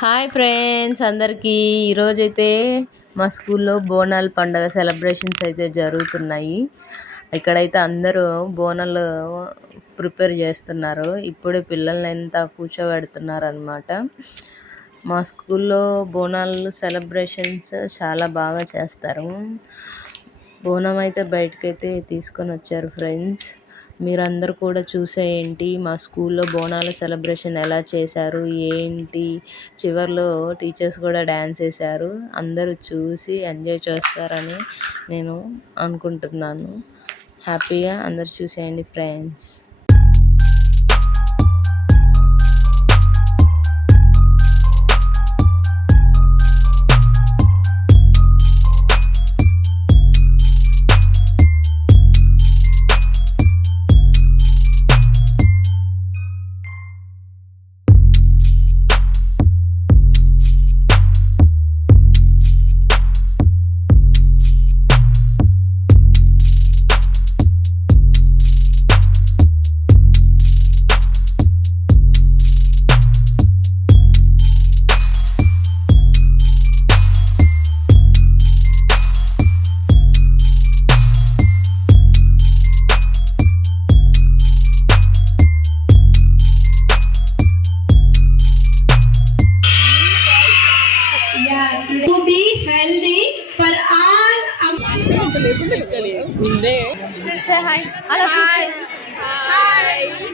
Hi friends అందరికీ ఈరోజైతే మా స్కూల్లో బోనాల పండుగ సెలబ్రేషన్స్ అయితే జరుగుతున్నాయి. ఇక్కడైతే అందరూ బోనాలు ప్రిపేర్ చేస్తున్నారు. ఇప్పుడే పిల్లల్ని ఎంత కూర్చోబెడుతున్నారనమాట. మా స్కూల్లో బోనాలు సెలబ్రేషన్స్ చాలా బాగా చేస్తారు. బోనం అయితే బయటకైతే తీసుకొని వచ్చారు ఫ్రెండ్స్. మీరందరూ కూడా చూసేయండి మా స్కూల్లో బోనాల సెలబ్రేషన్ ఎలా చేశారు ఏంటి. చివర్లో టీచర్స్ కూడా డ్యాన్స్ వేశారు. అందరూ చూసి ఎంజాయ్ చేస్తారని నేను అనుకుంటున్నాను. హ్యాపీగా అందరు చూసేయండి friends. To be healthy for all. Say hi. Hello. Hi. Hi.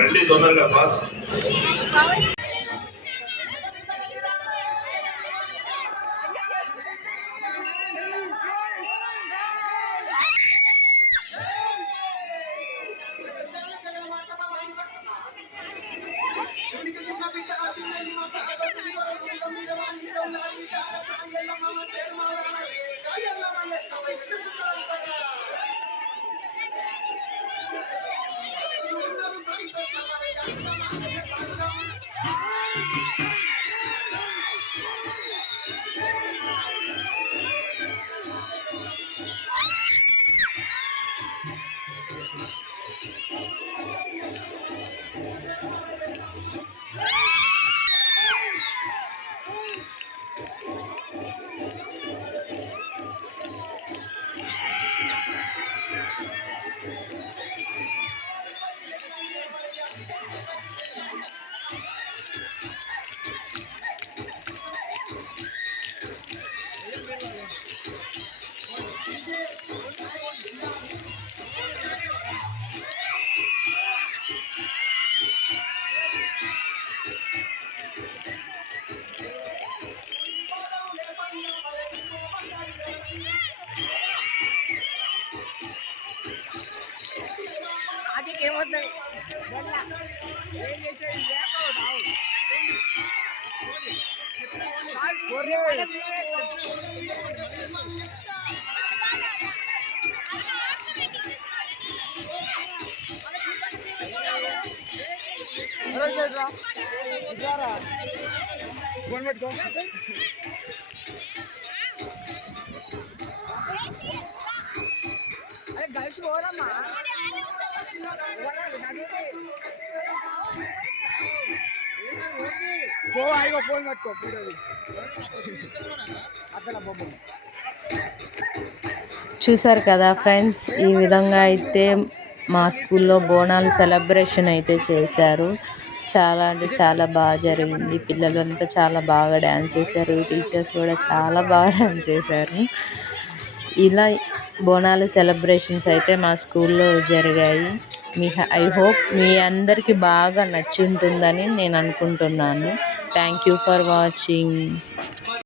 రండి తొందరగా ఫాస్ట్. చూసారు కదా ఫ్రెండ్స్, ఈ విధంగా అయితే మా స్కూల్లో బోనాలు సెలబ్రేషన్ అయితే చేశారు. చాలా అంటే చాలా బాగా జరిగింది. పిల్లలంతా చాలా బాగా డ్యాన్స్ చేశారు. టీచర్స్ కూడా చాలా బాగా డ్యాన్స్ చేశారు. ఇలా బోనాలు సెలబ్రేషన్స్ అయితే మా స్కూల్లో జరిగాయి. ఐ హోప్ మీ అందరికీ బాగా నచ్చి ఉంటుందని నేను అనుకుంటున్నాను. Thank you for watching.